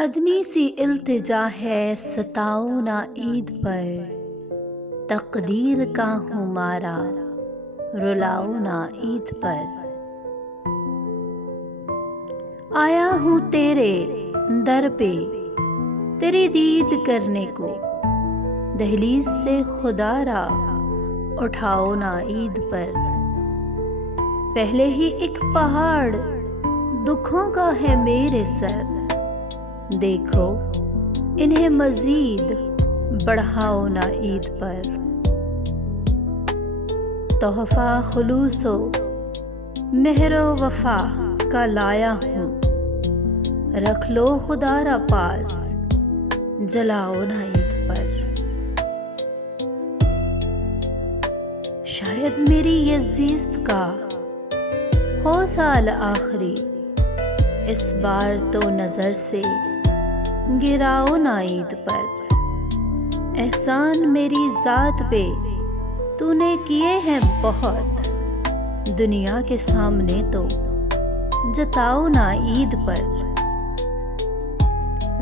ادنی سی التجا ہے ستاؤ نہ عید پر، تقدیر کا ہوں مارا رلاؤ نہ عید پر۔ آیا ہوں تیرے در پہ تیری دید کرنے کو، دہلیز سے خدا را اٹھاؤ نہ عید پر۔ پہلے ہی ایک پہاڑ دکھوں کا ہے میرے سر، دیکھو انہیں مزید بڑھاؤ نہ عید پر۔ تحفہ خلوص و مہر و وفا کا لایا ہوں، رکھ لو خدا را پاس جلاؤ نہ عید پر۔ شاید میری یہ زیست کا ہو سال آخری، اس بار تو نظر سے گراؤ نہ عید پر۔ احسان میری ذات پہ تو نے کیے ہیں بہت، دنیا کے سامنے تو جتاؤ نہ عید پر۔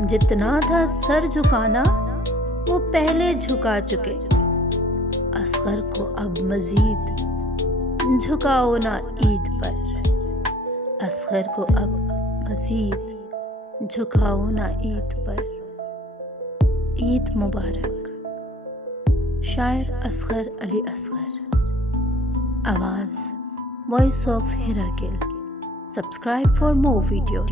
جتنا تھا سر جھکانا وہ پہلے جھکا چکے، اصغر کو اب مزید جھکاؤ نہ عید پر۔ اصغر کو اب مزید جھکاؤ نہ عید پر۔ عید مبارک۔ شاعر اصغر علی اصغر، آواز وائس آف ہیراکل۔ Subscribe for more video.